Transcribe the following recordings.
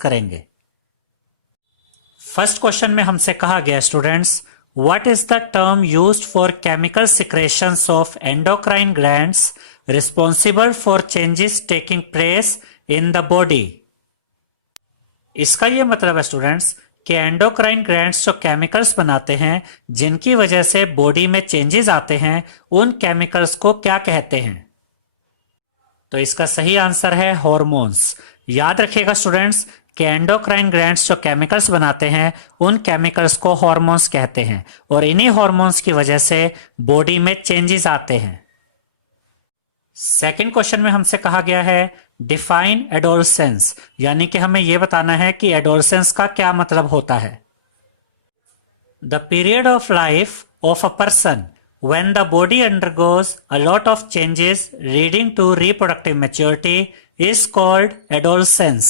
करेंगे। First question में हमसे कहा गया students, what is the term used for chemical secretions of endocrine glands responsible for changes taking place in the body. इसका यह मतलब है स्टूडेंट्स कि एंडोक्राइन ग्लैंड्स जो केमिकल्स बनाते हैं जिनकी वजह से बॉडी में चेंजेस आते हैं, उन केमिकल्स को क्या कहते हैं? तो इसका सही आंसर है हॉर्मोन्स। याद रखिएगा स्टूडेंट्स कि एंडोक्राइन ग्लैंड्स जो केमिकल्स बनाते हैं उन केमिकल्स को हॉर्मोन्स कहते हैं और इन्हीं हॉर्मोन्स की वजह से बॉडी में चेंजेस आते हैं। सेकंड क्वेश्चन में हमसे कहा गया है डिफाइन एडोलसेंस, यानी कि हमें यह बताना है कि एडोलसेंस का क्या मतलब होता है। The period of life of a person when the body undergoes a lot of changes leading to reproductive maturity is called adolescence।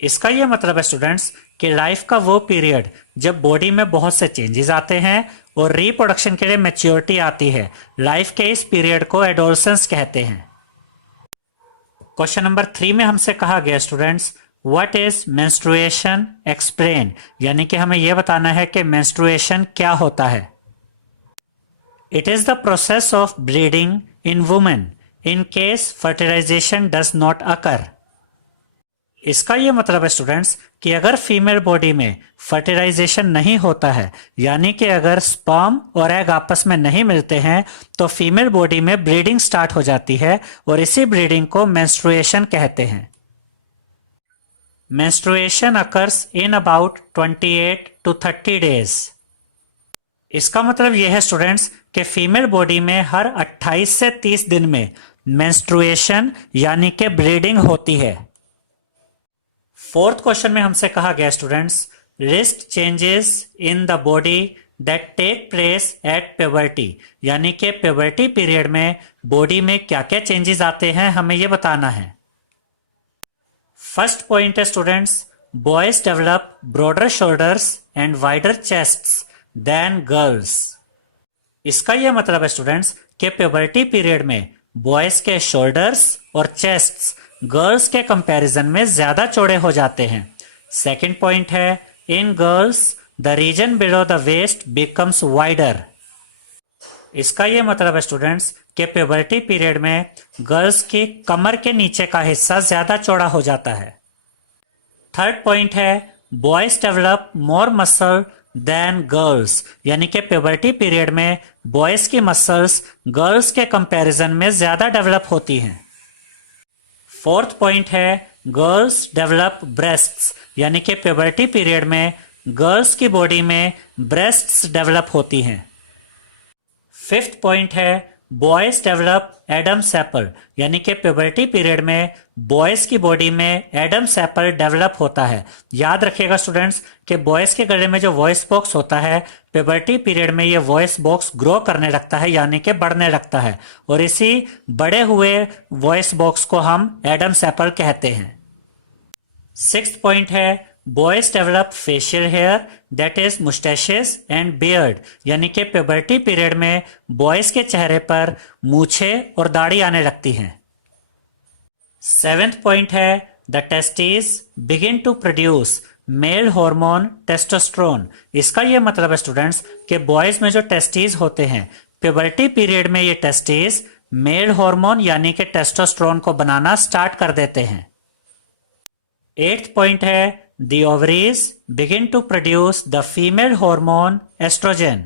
इसका यह मतलब है स्टूडेंट्स कि लाइफ का वो पीरियड जब बॉडी में बहुत से चेंजेस आते हैं और रिप्रोडक्शन के लिए मैच्योरिटी आती है, लाइफ के इस पीरियड को एडोलसेंस कहते हैं। क्वेश्चन नंबर 3 में हमसे कहा गया students, what is menstruation explain, यानी कि हमें यह बताना है कि मेंस्ट्रुएशन क्या होता है। It is the process of bleeding in women in case fertilization does not occur। इसका यह मतलब है स्टूडेंट्स कि अगर फीमेल बॉडी में फर्टिलाइजेशन नहीं होता है, यानी कि अगर स्पर्म और एग आपस में नहीं मिलते हैं, तो फीमेल बॉडी में ब्लीडिंग स्टार्ट हो जाती है और इसी ब्लीडिंग को मेंस्ट्रुएशन कहते हैं। Menstruation occurs in about 28 to 30 days। इसका मतलब यह है स्टूडेंट्स कि फीमेल बॉडी में हर 28 से 30 दिन में मेंस्ट्रुएशन यानी कि ब्लीडिंग होती है। फोर्थ क्वेश्चन में हमसे कहा गया students, list changes in the body that take place at puberty, यानी कि प्यूबर्टी पीरियड में बॉडी में क्या क्या चेंजेस आते हैं हमें यह बताना है। फर्स्ट पॉइंट है students, boys develop broader shoulders and wider chests than girls. इसका यह मतलब है स्टूडेंट्स कि प्यूबर्टी पीरियड में बॉयज के शोल्डर्स और चेस्ट्स गर्ल्स के कंपैरिजन में ज्यादा चौड़े हो जाते हैं। सेकंड पॉइंट है, in girls the region below the waist becomes wider. इसका यह मतलब है स्टूडेंट्स कि प्यूबर्टी पीरियड में गर्ल्स की कमर के नीचे का हिस्सा ज्यादा चौड़ा हो जाता है। थर्ड पॉइंट है, boys develop more muscle than girls, यानी कि प्यूबर्टी पीरियड में बॉयज की मसल्स गर्ल्स के कंपैरिजन में ज्यादा डेवलप होती हैं। फोर्थ पॉइंट है, गर्ल्स डेवलप ब्रेस्ट्स, यानी कि प्यूबर्टी पीरियड में गर्ल्स की बॉडी में ब्रेस्ट्स डेवलप होती हैं। फिफ्थ पॉइंट है, बॉयज डेवलप एडम्स एपल, यानी कि प्यूबर्टी पीरियड में बॉयज की बॉडी में एडम्स एपल डेवलप होता है। याद रखिएगा स्टूडेंट्स कि बॉयज के गले में जो वॉइस बॉक्स होता है, प्यूबर्टी पीरियड में ये वॉइस बॉक्स ग्रो करने लगता है, यानी कि बढ़ने लगता है, और इसी बड़े हुए वॉइस बॉक्स को हम एडम्स एपल कहते हैं। सिक्स्थ पॉइंट है, boys develop facial hair that is moustaches and beard, यानी कि प्यूबर्टी पीरियड में बॉयज के चेहरे पर मूछे और दाढ़ी आने लगती हैं। सेवेंथ पॉइंट है, the testes begin to produce male hormone testosterone. इसका यह मतलब है स्टूडेंट्स कि बॉयज में जो टेस्टिस होते हैं, प्यूबर्टी पीरियड में ये टेस्टिस मेल हार्मोन यानी कि टेस्टोस्टेरोन को बनाना स्टार्ट कर देते हैं। एट्थ पॉइंट है, the ovaries begin to produce the female hormone estrogen।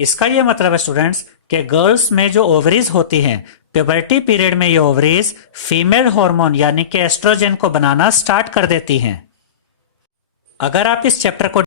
इसका यह मतलब है स्टूडेंट्स कि गर्ल्स में जो ओवरीज होती हैं, प्यूबर्टी पीरियड में ये ओवरीज फीमेल हार्मोन यानी कि एस्ट्रोजन को बनाना स्टार्ट कर देती हैं। अगर आप इस चैप्टर को